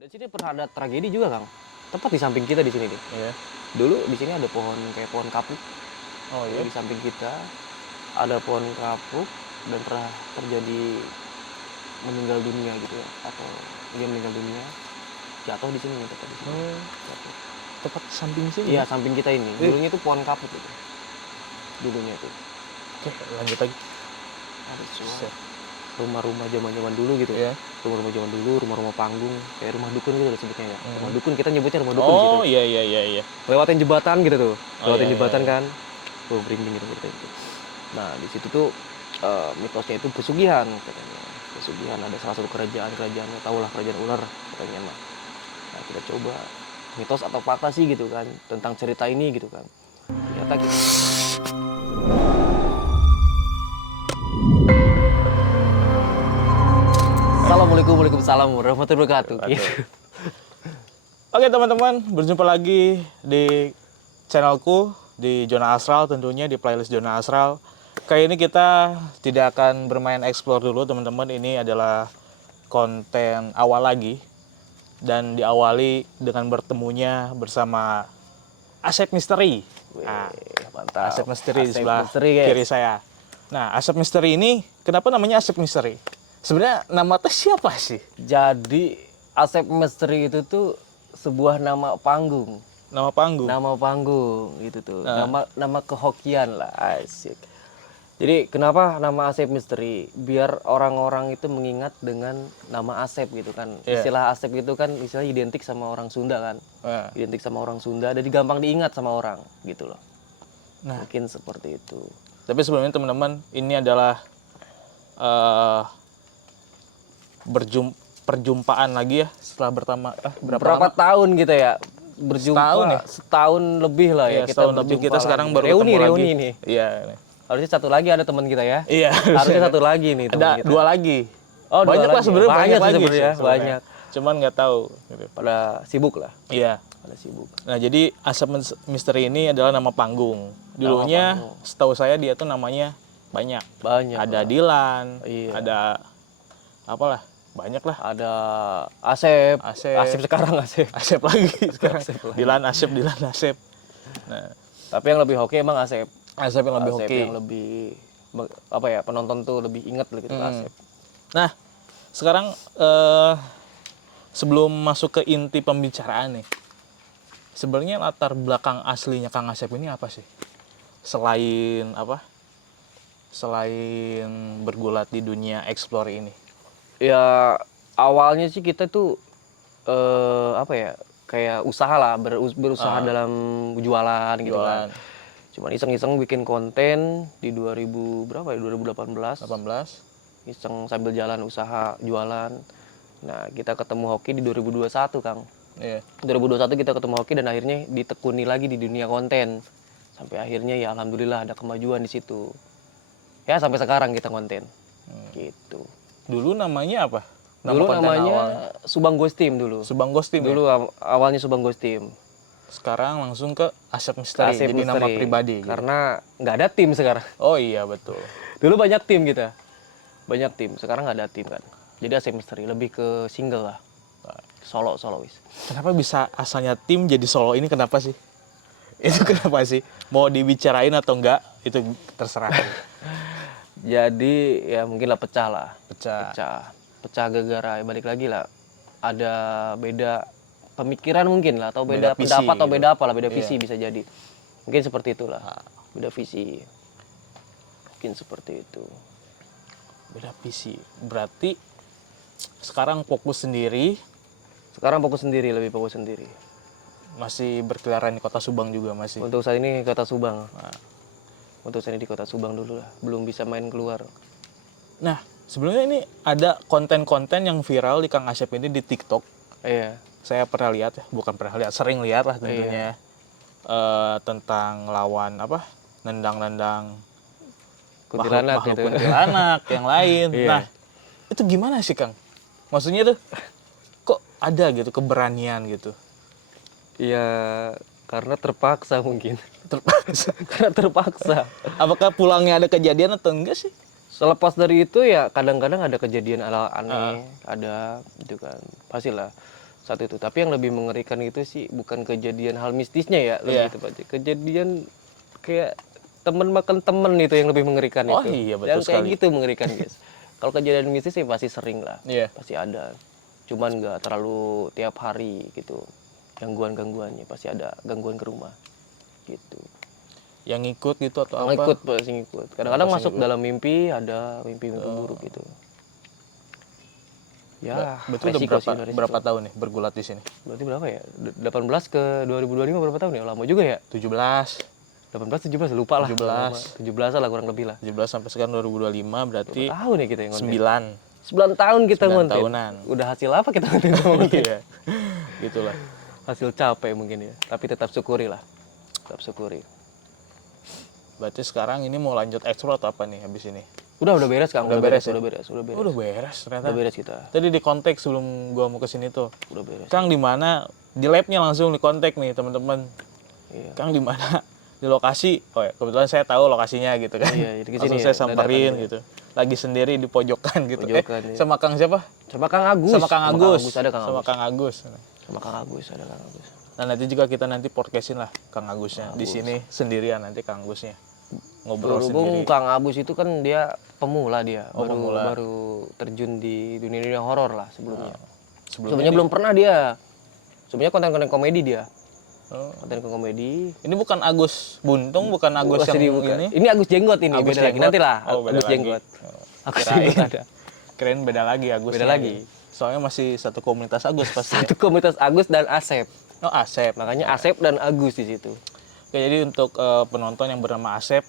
Dan sini pernah ada tragedi juga, Kang. Tepat di samping kita di sini nih. Iya. Dulu di sini ada pohon kayak pohon kapuk. Oh Ya, iya. di samping kita ada pohon kapuk dan pernah terjadi meninggal dunia gitu ya, atau dia meninggal dunia jatuh di sini, tepat di sini. Jatuh. Tepat samping sini. Iya, samping kita ini. Dulunya itu pohon kapuk itu. Dulunya itu. Oke, lanjut lagi. Ada suara rumah-rumah zaman-zaman dulu gitu. Iya. Rumah-rumah zaman dulu, rumah-rumah panggung, kayak rumah dukun gitu disebutnya ya. Rumah dukun, kita nyebutnya rumah dukun di situ. Oh iya. Lewatin jembatan gitu tuh. Lewatin iya, jembatan iya. kan. Tuh berinding gitu gitu. Nah, di situ tuh mitosnya itu pesugihan katanya. Pesugihan ada salah satu kerajaannya, tahulah kerajaan ular katanya mah. Nah, kita coba mitos atau fakta sih gitu kan tentang cerita ini gitu kan. Ternyata kita Assalamualaikum Waalaikumsalam warahmatullahi wabarakatuh. Gitu. Oke teman-teman, berjumpa lagi di channelku di Zona Astral, tentunya di playlist Zona Astral. Kali ini kita tidak akan bermain explore dulu teman-teman. Ini adalah konten awal lagi dan diawali dengan bertemunya bersama Asep Misteri. Nah, Mantap. Asep Misteri di Asep sebelah Misteri, guys. kiri saya. Nah, Asep Misteri ini kenapa namanya Asep Misteri? Sebenarnya nama teh siapa sih? Jadi Asep Misteri itu tuh sebuah nama panggung. Nama panggung. Nama panggung gitu tuh. Nama kehokian lah, asik. Jadi kenapa nama Asep Misteri? Biar orang-orang itu mengingat dengan nama Asep gitu kan. Iya. Istilah Asep itu kan istilah identik sama orang Sunda kan. Nah, Identik sama orang Sunda, jadi gampang diingat sama orang gitu loh. Nah. Mungkin seperti itu. tapi sebelumnya teman-teman, ini adalah perjumpaan lagi ya setelah Berapa tahun kita ya berjumpa? Setahun ya? Setahun lebih lah ya, Iya, setahun lebih. berjumpa Kita sekarang lagi. baru reuni ketemu reuni lagi. nih. Iya. Harusnya satu lagi ada teman kita ya. Iya. Harusnya satu lagi nih teman Ada kita. dua lagi. Oh, dua banyak lah lagi. sebenarnya, Banyak banyak sih lagi sebenarnya, sih sebenarnya. banyak. Cuman nggak tahu. Gitu. Pada sibuk lah. Iya. Pada sibuk. Nah, jadi Asep Misteri ini adalah nama panggung. Dulunya setahu saya dia tuh namanya banyak. Banyak. Ada lah. Dilan, Iya. ada apalah, banyak lah. Ada Asep. Asep. Asep sekarang Asep. Asep lagi sekarang. Asep lagi. Dilan Asep. Nah, Tapi yang lebih hoki emang Asep. Asep yang lebih Asep hoki. yang lebih apa ya, penonton tuh lebih inget gitu ke Asep. Nah, sekarang sebelum masuk ke inti pembicaraan nih, sebenarnya latar belakang aslinya Kang Asep ini apa sih? Selain apa? Selain bergulat di dunia explore ini. Ya awalnya sih kita tuh apa ya, kayak usaha lah, berusaha dalam jualan gitu kan. Cuman iseng-iseng bikin konten di 2000 berapa ya, 2018. 18. Iseng sambil jalan usaha jualan. Nah, kita ketemu hoki di 2021, Kang. Iya. 2021 kita ketemu hoki dan akhirnya ditekuni lagi di dunia konten. Sampai akhirnya ya alhamdulillah ada kemajuan di situ. Ya sampai sekarang kita konten. Gitu. Dulu namanya apa? Dulu konten namanya awalnya? Subang Ghost Team dulu. Subang Ghost Team. Dulu awalnya Subang Ghost Team. Sekarang langsung ke Asep Misteri. Asep Jadi nama Misteri. pribadi. Gitu. Karena nggak ada tim sekarang. Oh iya betul. Dulu banyak tim kita. Banyak tim. Sekarang nggak ada tim kan. Jadi Asep Misteri lebih ke single lah. Solois. Kenapa bisa asalnya tim jadi solo ini, kenapa sih? Itu kenapa sih? Mau dibicarain atau enggak, itu terserah. Jadi ya mungkin lah pecah lah. Pecah. Pecah gara-gara ya balik lagi lah. Ada beda pemikiran mungkin lah, atau beda Beda visi pendapat atau gitu. beda apa lah, beda visi Iya. bisa jadi. Mungkin seperti itulah. Beda visi. Mungkin seperti itu. Beda visi. Berarti sekarang fokus sendiri, Sekarang fokus sendiri, lebih fokus sendiri. masih berkeliaran di kota Subang juga masih. Untuk saat ini kota Subang. Nah. Untuk saat ini di kota Subang dulu lah. Belum bisa main keluar. Nah, sebelumnya ini ada konten-konten yang viral di Kang Asep ini di TikTok. Iya. Saya pernah lihat ya, bukan pernah lihat, sering lihat lah tentunya. Tentang lawan apa? Nendang-nendang Kuntilanak makhluk gitu. kuntilanak yang lain. Iya. Nah, itu gimana sih Kang? Maksudnya tuh kok ada gitu keberanian gitu? Iya, karena terpaksa mungkin. Terpaksa. Karena terpaksa. Apakah pulangnya ada kejadian atau enggak sih? Selepas dari itu ya kadang-kadang ada kejadian aneh, ada gitu kan. Pastilah. saat itu. Tapi yang lebih mengerikan itu sih bukan kejadian hal mistisnya ya, lebih Iya. tepatnya kejadian kayak temen makan temen itu yang lebih mengerikan Oh itu. iya, betul Yang kayak sekali. gitu mengerikan guys. Kalau kejadian mistis sih pasti sering lah, Iya. pasti ada. Cuman nggak terlalu tiap hari gitu. Gangguannya pasti ada gangguan ke rumah gitu. Yang ngikut gitu atau apa? Ngikut pasti ngikut. Kadang-kadang Pasti masuk ngikut. dalam mimpi, ada mimpi-mimpi buruk gitu. Ya, Betul udah resiko sih, resiko. berapa tahun nih bergulat di sini? Berarti berapa ya? 18 ke 2025 berapa tahun ya? Lama juga ya? 17, 18, 17, lupa lah. 17. 17 lah kurang lebih lah. 17 sampai sekarang 2025 berarti Berapa tahun ya kita yang ngonten? 9. 9 tahun kita 9 ngonten. tahunan. Udah hasil apa kita ngonten sama ngonten? Iya. Gitulah. Hasil capek mungkin ya. Tapi tetap syukuri lah. Tetap syukuri. Berarti sekarang ini mau lanjut eksplor atau apa nih habis ini? Udah beres Kang. Udah beres ya? Udah beres. Oh, udah beres ternyata. Udah beres kita. Tadi di kontak sebelum gua mau ke sini tuh. Udah beres. Kang di mana? Di labnya langsung di kontak nih teman-teman. Iya. Kang di mana? Di lokasi. Oh ya, kebetulan saya tahu lokasinya gitu kan. Iya, jadi ke Langsung sini saya ya, samperin dadakan gitu. Lagi sendiri di pojokan gitu. Pojokan, iya. Sama Kang siapa? Sama Kang Agus. Sama Kang Agus. Ada Kang Sama Agus. Kang Agus. Sama Kang Agus ada Kang Agus. Nah, nanti juga kita nanti podcastin lah Kang Agusnya. Di sini sendirian nanti Kang Agusnya. Ngobrol Berhubung sendiri. Kang Agus itu kan dia pemula dia, Oh, pemula. baru terjun di dunia horor lah sebelumnya. Sebelumnya Belum pernah dia. Sebelumnya konten-konten komedi dia. Oh. Konten komedi. Ini bukan Agus Buntung, bukan Agus Masih yang dibuka. ini. Ini Agus Jenggot ini, Agus beda lagi. Jenggot. Nanti lah, Oh, beda Agus lagi. Jenggot. Oh. Agus Kirain. Jenggot ada. Keren beda lagi Agusnya. Beda lagi. Soalnya masih satu komunitas Agus pasti. Ya? Satu komunitas Agus dan Asep. Oh, Asep. Makanya Asep dan Agus di situ. Oke, jadi untuk penonton yang bernama Asep,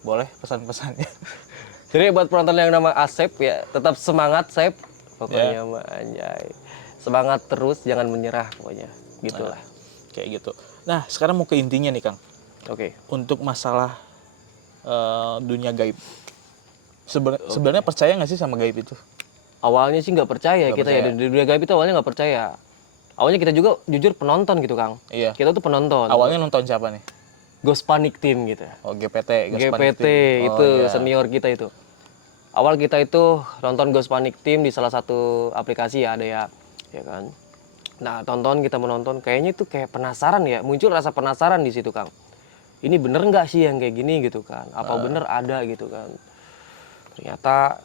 boleh pesan-pesannya. Jadi buat penonton yang nama Asep ya, tetap semangat Sep. Pokoknya Ya. mah anjay. Semangat terus, jangan menyerah pokoknya. Gitulah. Kayak gitu. Nah, sekarang mau ke intinya nih Kang. Oke. Untuk masalah dunia gaib. Sebenarnya percaya nggak sih sama gaib itu? Awalnya sih nggak percaya Nggak kita percaya. ya, di dunia gaib itu awalnya nggak percaya. Awalnya kita juga jujur penonton gitu Kang. Iya. Kita tuh penonton. Awalnya nonton siapa nih? Ghost Panic Team gitu. Oh, GPT. Ghost Panic GPT Team. itu Oh, iya. senior kita itu. Awal kita itu nonton Ghost Panic Team di salah satu aplikasi ya ada ya kan. Nah kita menonton, kayaknya itu kayak penasaran ya, muncul rasa penasaran di situ Kang. Ini bener nggak sih yang kayak gini gitu kan? Apa bener ada gitu kan? Ternyata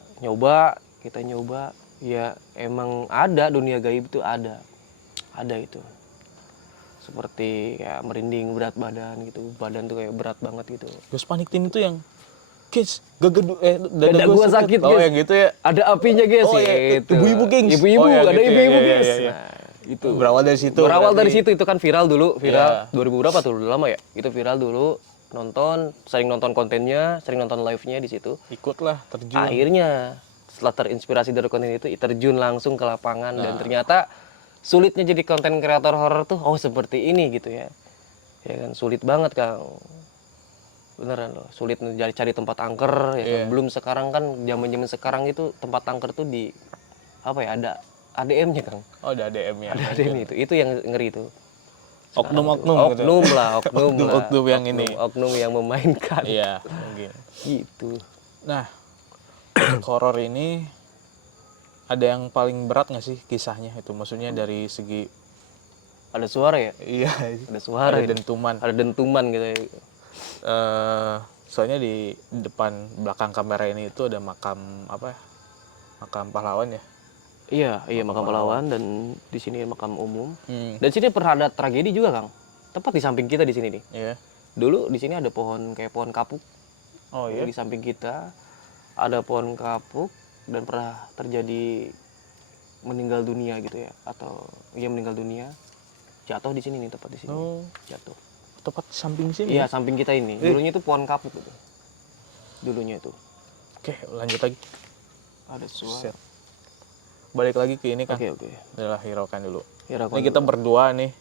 kita nyoba, ya emang ada dunia gaib itu ada itu. Seperti kayak merinding, berat badan gitu, badan tuh kayak berat banget gitu. Ghost Panic Team itu yang kids dada Dada gua sakit, Oh, guys. yang gitu ya. Ada apinya guys, Oh, iya, gitu. ibu-ibu, gengs. Ibu-ibu, Oh, ya, ada gitu ya, ibu-ibu iya, guys. iya, iya. Nah, itu. Berawal dari situ. Berawal dari berarti. situ itu kan viral dulu, Iya. 2000 berapa tuh? Udah lama ya? Itu viral dulu, sering nonton kontennya, sering nonton live-nya di situ. Ikutlah terjun. Akhirnya setelah terinspirasi dari konten itu terjun langsung ke lapangan dan Nah. ternyata sulitnya jadi konten kreator horor tuh seperti ini gitu ya. Ya kan sulit banget Kang. Beneran loh, sulit cari tempat angker ya kan. Iya. Belum sekarang kan zaman-zaman sekarang itu tempat angker tuh di apa ya ada ADM-nya Kang. Oh, ada ADM-nya. Ada ADM itu yang ngeri itu. Oknum-oknum gitu. Oknum lah, oknum lah. Oknum yang ini. Oknum yang memainkan. Iya, mungkin. Gitu. Nah, untuk horor ini ada yang paling berat nggak sih kisahnya itu? Maksudnya dari segi Ada suara ya? iya, Ada suara. ada ini. dentuman. Ada dentuman gitu ya. Soalnya di depan belakang kamera ini itu ada makam apa? Ya? Makam pahlawan ya. Iya, makam pahlawan dan di sini makam umum. Hmm. Dan sini pernah ada tragedi juga, Kang. Tepat di samping kita di sini nih. Iya. Dulu di sini ada pohon kayak pohon kapuk. Oh iya. Di samping kita ada pohon kapuk dan pernah terjadi meninggal dunia gitu ya atau iya meninggal dunia. Jatuh di sini nih tepat di sini. Oh. Jatuh. Tepat samping sini. Iya, samping kita ini. Dulunya itu pohon kapuk gitu. Dulunya itu. Oke, lanjut lagi. Ada suara. Set. Balik lagi ke ini kan. Oke. Adalah hiraukan dulu. Hiraukan Ini kita berdua nih.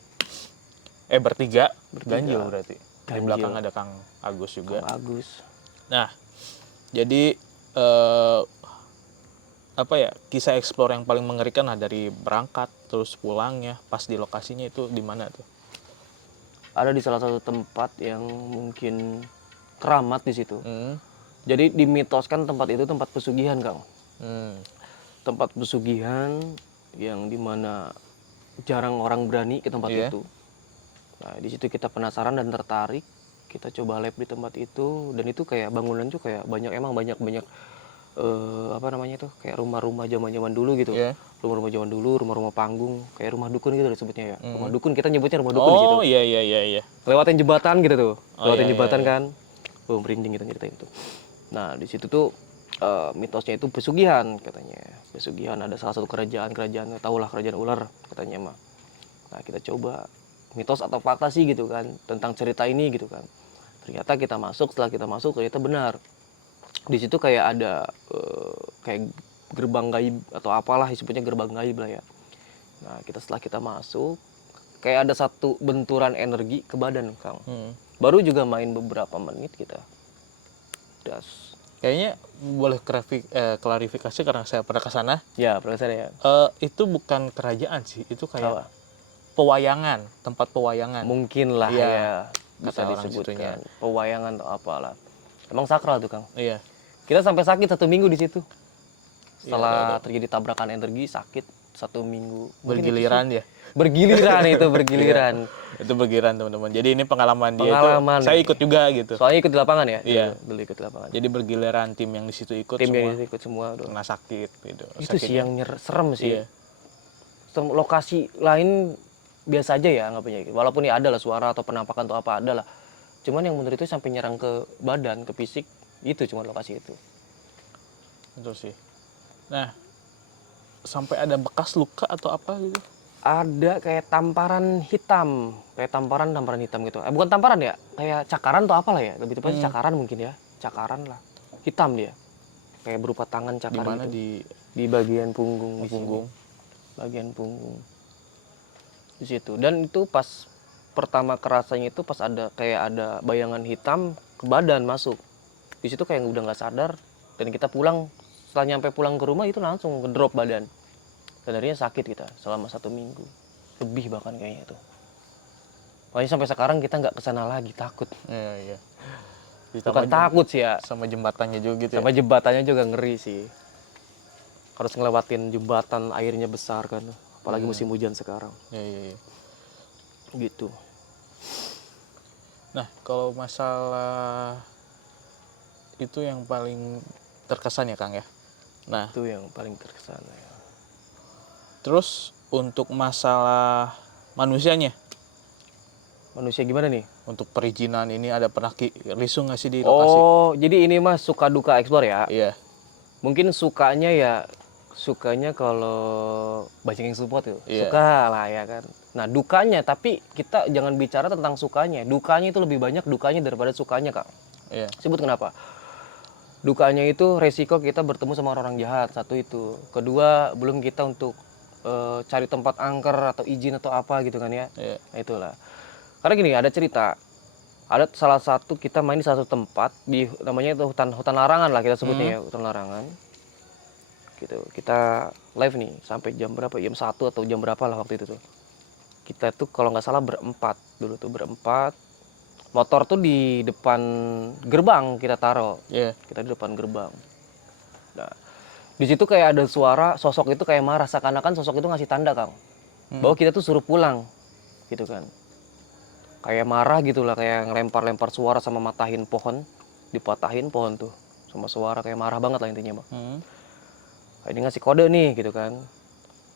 Bertiga. Bertiga. Ganjil berarti. Di Ganjil. belakang ada Kang Agus juga. Kang Agus. Nah, jadi apa ya, kisah explore yang paling mengerikan lah dari berangkat terus pulangnya pas di lokasinya itu di mana tuh? Ada di salah satu tempat yang mungkin keramat di situ. Hmm. Jadi dimitoskan tempat itu tempat pesugihan, Kang. Hmm. Tempat pesugihan yang dimana jarang orang berani ke tempat Iya. itu. Nah, di situ kita penasaran dan tertarik. Kita coba lab di tempat itu dan itu kayak bangunan tuh kayak banyak apa namanya tuh kayak rumah-rumah zaman-zaman dulu gitu. Iya. Rumah-rumah zaman dulu, rumah-rumah panggung, kayak rumah dukun gitu disebutnya ya. Rumah Mhm. dukun, kita nyebutnya rumah dukun di situ. Oh, iya iya iya iya. Lewatin jembatan gitu tuh. Oh, Lewatin iya, iya, jembatan iya. kan. Oh, merinding gitu ceritain itu. Nah, di situ tuh mitosnya itu pesugihan katanya. Pesugihan ada salah satu kerajaan, tahulah kerajaan ular katanya mah. Nah, kita coba mitos atau fakta sih gitu kan tentang cerita ini gitu kan. Ternyata kita masuk, setelah kita masuk ternyata benar. Di situ kayak ada kayak gerbang gaib atau apalah disebutnya gerbang gaib lah ya. Nah, setelah kita masuk kayak ada satu benturan energi ke badan Kang. Baru juga main beberapa menit kita. Das. Kayaknya boleh klarifikasi karena saya pernah ke sana. Ya, Profesor ya. Itu bukan kerajaan sih, itu kayak Apa? pewayangan, tempat pewayangan. Mungkin lah Iya, ya kata bisa orang situnya. disebutkan pewayangan atau apalah. Emang sakral tuh Kang. Iya. Kita sampai sakit 1 minggu di situ. Setelah Iya. terjadi tabrakan energi sakit 1 minggu. Mungkin Bergiliran ya. bergiliran itu bergiliran. Itu bergiliran teman-teman. Jadi ini pengalaman dia Pengalaman, itu saya ya. ikut juga gitu. Soalnya ikut di lapangan ya. Iya. Dulu ikut di lapangan. Jadi bergiliran tim yang di situ ikut Tim semua yang ikut semua udah. kena sakit gitu. Itu sih Sakitnya. yang serem sih. Iya. Lokasi lain biasa aja ya anggapnya. Walaupun ya ada lah suara atau penampakan atau apa ada lah. Cuman yang menurut itu sampai nyerang ke badan, ke fisik, itu cuma lokasi itu. Betul sih. Nah, sampai ada bekas luka atau apa gitu? Ada kayak tamparan hitam gitu. Bukan tamparan ya, kayak cakaran atau apalah ya. Lebih tepatnya cakaran mungkin ya, cakaran lah. Hitam dia, kayak berupa tangan Di cakar mana gitu. di Di bagian punggung. Di punggung? sini. Bagian punggung. Di situ. Dan itu pas pertama kerasanya itu pas ada kayak ada bayangan hitam ke badan masuk. Di situ kayak udah nggak sadar dan kita pulang. Setelah nyampe pulang ke rumah itu langsung ngedrop badan. Dan akhirnya sakit kita selama 1 minggu. Lebih bahkan kayaknya itu. Makanya sampai sekarang kita nggak kesana lagi, takut. Iya, iya. Bukan takut sih ya. Sama jembatannya juga gitu Sama ya. jembatannya juga ngeri sih. Harus ngelewatin jembatan airnya besar kan. Apalagi musim hujan sekarang. Iya, iya, iya. Gitu. Nah, kalau masalah itu yang paling terkesan ya, Kang ya. Nah, Itu yang paling terkesan ya. terus untuk masalah manusianya, Manusia gimana nih? untuk perizinan ini ada pernah risu nggak sih di lokasi? Oh, jadi ini mah suka duka eksplor ya. Iya. Mungkin sukanya kalau banyak yang support tuh. Iya. Suka lah ya kan. Nah, dukanya tapi kita jangan bicara tentang sukanya. Dukanya itu lebih banyak dukanya daripada sukanya, Kak. Iya. Sebut kenapa? Dukanya itu resiko kita bertemu sama orang jahat, satu itu. Kedua, belum kita untuk cari tempat angker atau izin atau apa gitu kan ya. Iya. Nah, itulah. Karena gini, ada cerita. Ada salah satu kita main di satu tempat di namanya itu hutan larangan lah kita sebutnya ya, hutan larangan. Gitu. Kita live nih sampai jam berapa? Jam 1 atau jam berapa lah waktu itu tuh. Kita tuh kalau nggak salah berempat dulu tuh berempat. Motor tuh di depan gerbang kita taruh. Iya. Kita di depan gerbang. Nah, di situ kayak ada suara sosok itu kayak marah, seakan-akan sosok itu ngasih tanda Kang bahwa kita tuh suruh pulang gitu kan. Kayak marah gitu lah, kayak ngelempar-lempar suara sama matahin pohon, dipatahin pohon tuh sama suara kayak marah banget lah intinya Bang. Ini ngasih kode nih gitu kan.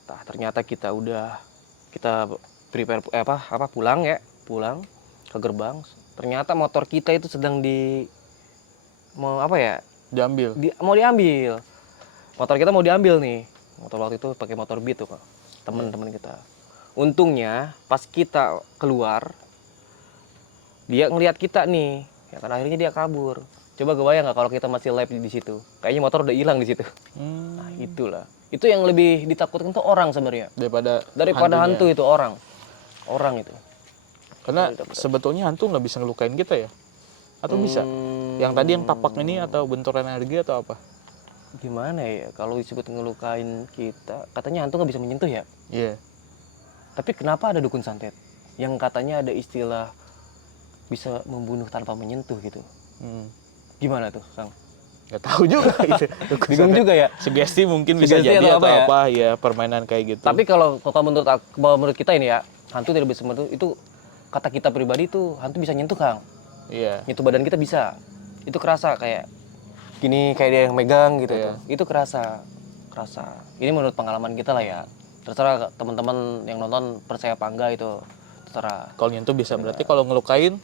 Nah, ternyata kita prepare pulang ke gerbang. Ternyata motor kita itu sedang mau diambil. Motor kita mau diambil nih. Motor waktu itu pakai motor Beat tuh, Kak. Teman-teman kita. Untungnya pas kita keluar dia ngelihat kita nih. Ya kan akhirnya dia kabur. Coba kebayang nggak kalau kita masih live di situ? Kayaknya motor udah hilang di situ. Nah, itulah. Itu yang lebih ditakutkan tuh orang sebenarnya. Daripada hantu itu orang. Orang itu. Karena sebetulnya hantu nggak bisa ngelukain kita ya? Atau bisa? Yang tadi yang tapak ini atau benturan energi atau apa? Gimana ya? Kalau disebut ngelukain kita, katanya hantu nggak bisa menyentuh ya? Iya. Tapi kenapa ada dukun santet? Yang katanya ada istilah bisa membunuh tanpa menyentuh gitu. Gimana tuh, Kang? Nggak tahu juga gitu. Bingung juga ya. Sugesti mungkin bisa Sugesti jadi atau atau apa apa ya permainan kayak gitu. Tapi kalau menurut kita ini ya, hantu tidak bisa menyentuh itu, kata kita pribadi itu hantu bisa nyentuh Kang. Iya. Nyentuh badan kita bisa. Itu kerasa kayak gini, kayak dia yang megang gitu Iya. tuh. Itu kerasa. Ini menurut pengalaman kita lah ya. Terserah teman-teman yang nonton percaya apa enggak itu. Terserah. Kalau nyentuh bisa, berarti kalau ngelukain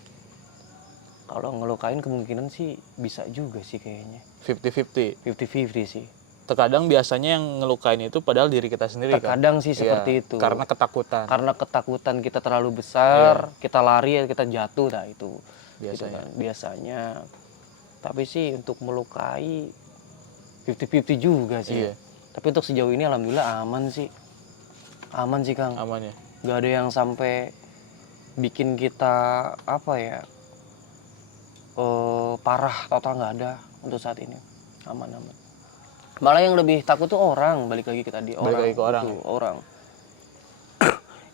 Kalau ngelukain kemungkinan sih bisa juga sih kayaknya. 50-50. 50-50 sih. Terkadang biasanya yang ngelukain itu padahal diri kita sendiri kan. Terkadang sih Iya, seperti itu. Karena ketakutan. Karena ketakutan kita terlalu besar, kita lari, kita jatuh, nah itu. Gitu Biasanya. kan, biasanya. Tapi sih untuk melukai 50-50 juga sih. Iya. Tapi untuk sejauh ini alhamdulillah aman sih. Aman sih Kang. Aman ya. Gak ada yang sampai bikin kita apa ya, parah total nggak ada untuk saat ini. Aman. Malah yang lebih takut tuh orang, balik lagi ke tadi, Balik lagi ke orang. Itu, orang.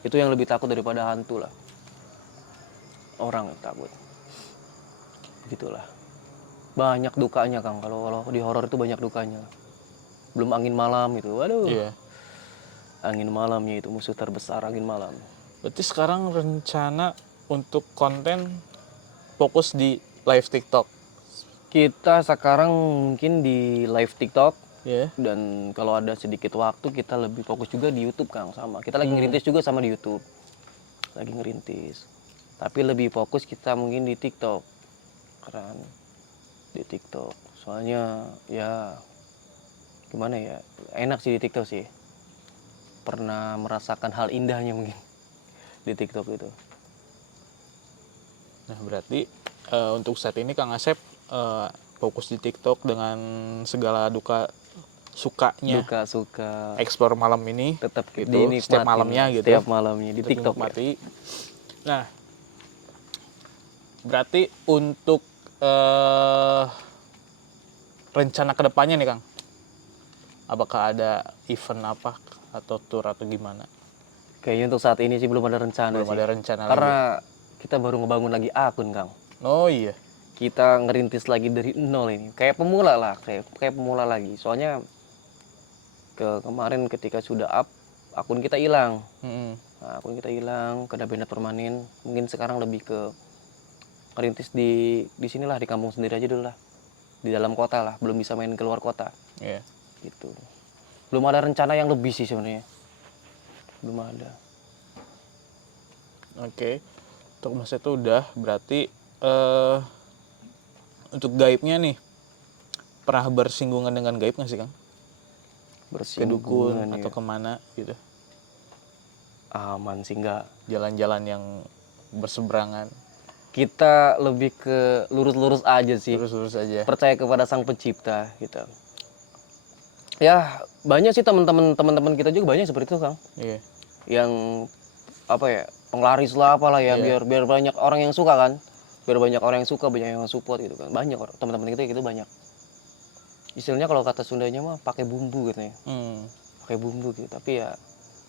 Itu yang lebih takut daripada hantu lah. Orang yang takut. Begitulah. Banyak dukanya Kang, kalau di horor itu banyak dukanya. Belum angin malam itu, waduh. Iya. Angin malamnya itu musuh terbesar, angin malam. Berarti sekarang rencana untuk konten fokus di live TikTok. Kita sekarang mungkin di live TikTok. Ya. Dan kalau ada sedikit waktu kita lebih fokus juga di YouTube Kang, sama. Kita lagi ngerintis juga sama di YouTube. Lagi ngerintis. Tapi lebih fokus kita mungkin di TikTok. Keren. Di TikTok. Soalnya ya gimana ya? Enak sih di TikTok sih. Pernah merasakan hal indahnya mungkin di TikTok itu. Nah, berarti untuk saat ini Kang Asep fokus di TikTok dengan segala duka sukanya. Suka Explore malam ini tetap gitu, dinikmatin setiap malamnya gitu. Setiap malamnya di Untuk TikTok. dinikmati. Nah, berarti untuk rencana kedepannya nih Kang, apakah ada event apa atau tour atau gimana? Kayaknya untuk saat ini sih belum ada rencana Belum sih. ada rencana Karena kita baru ngebangun lagi akun Kang. Oh iya. Kita ngerintis lagi dari nol ini. Kayak pemula lah, kayak pemula lagi. Soalnya kemarin ketika sudah up, akun kita hilang. Nah, akun kita hilang, kena banned permanen. Mungkin sekarang lebih ke ngerintis di sinilah, di kampung sendiri aja dulu lah. Di dalam kota lah, belum bisa main keluar kota. Iya. Gitu. Belum ada rencana yang lebih sih sebenarnya. Belum ada. Oke. Untuk Mas itu udah berarti untuk gaibnya nih pernah bersinggungan dengan gaib nggak sih Kang? Ke dukun Bersinggungan atau ya. kemana gitu? Aman sih enggak. Jalan-jalan yang berseberangan. Kita lebih ke lurus-lurus aja sih. Lurus-lurus aja. Percaya kepada Sang Pencipta gitu. Ya, banyak sih teman-teman kita juga banyak seperti itu, Kang. Iya. Yang apa ya? Penglaris lah apalah ya, Iya. biar banyak orang yang suka kan. Biar banyak orang yang suka, banyak yang support gitu kan. Banyak orang teman-teman kita gitu banyak. Istilahnya kalau kata Sundanya mah pakai bumbu katanya. Pakai bumbu gitu. Tapi ya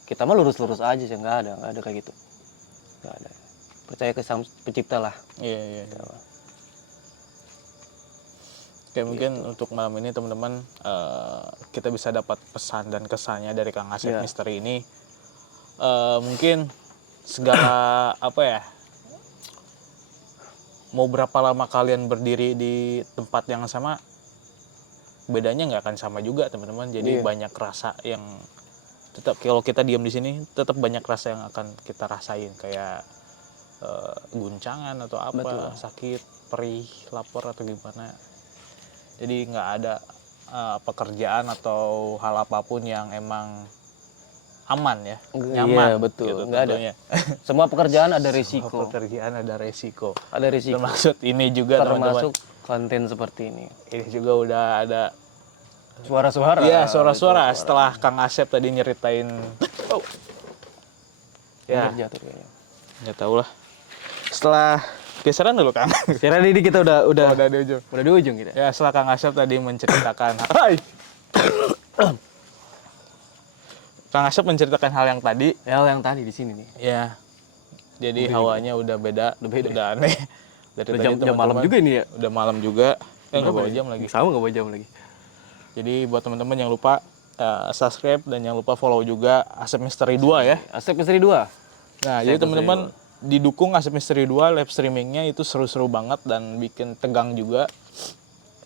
kita mah lurus-lurus aja sih, nggak ada kayak gitu. Nggak ada. Percaya ke Sang Pencipta lah. Iya. Oke, mungkin untuk malam ini teman-teman kita bisa dapat pesan dan kesannya dari Kang Asep Misteri ini. Mungkin segala apa ya, mau berapa lama kalian berdiri di tempat yang sama, bedanya nggak akan sama juga teman-teman. Jadi banyak rasa yang tetap, kalau kita diam di sini tetap banyak rasa yang akan kita rasain, kayak guncangan atau apa. Betul. Sakit, perih, lapar atau gimana. Jadi nggak ada pekerjaan atau hal apapun yang emang aman ya, nyaman. Iya, betul. Gitu, nggak ada. Semua pekerjaan ada resiko. Semua pekerjaan ada resiko. Ada resiko. Termasuk ini juga teman-teman. Termasuk konten seperti ini. Ini juga udah ada suara-suara. Iya, suara-suara. Setelah Kang Asep tadi nyeritain, ya jatuh kayaknya. Nggak tahu lah. Setelah geseran dulu Kang. Geseran ini kita udah di ujung. Udah di ujung kita. Ya, setelah Kang Asep tadi menceritakan Kang Asep menceritakan hal yang tadi. Hal yang tadi di sini nih. Ya. Jadi hawanya udah beda, udah aneh. Dari udah jam malam juga ini ya. Udah malam juga. Nggak bawa jam lagi. Sama nggak bawa jam lagi. Jadi buat teman-teman jangan lupa subscribe dan jangan lupa follow juga Asep Misteri 2 ya. Asep Misteri 2. Nah, jadi teman-teman didukung Asep Misteri 2 live streamingnya itu seru-seru banget dan bikin tegang juga.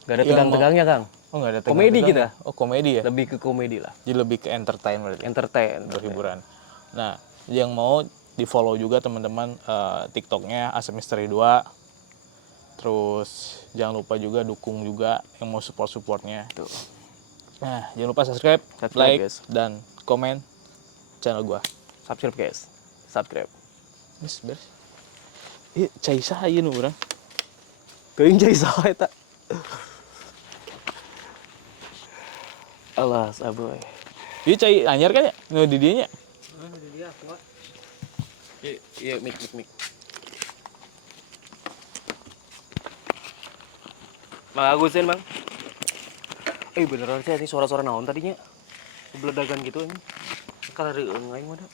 Gak ada tegang-tegangnya, Kang. Oh, nggak ada Komedi tegang-tegangnya. kita. Oh, komedi ya? Lebih ke komedi lah. Jadi lebih ke entertain berarti. Entertain. Berhiburan. Nah, yang mau di follow juga teman-teman TikToknya Asep Misteri 2. Terus jangan lupa juga dukung juga yang mau support-supportnya. Tuh. Nah, jangan lupa subscribe, like, Guys. dan komen channel gua. Subscribe, guys. Subscribe. Yes, beres. Cai sah ieu nu urang. Keuing jadi saha eta. Alas, aboy. Ieu cai anyar kan ya? Nu di dieu nya. Di dia, kuat. Iya, mik. Bang Agusin, Bang. Beneran sih ini suara-suara naon tadinya. Beledagan gitu ini. Karena aing mah da.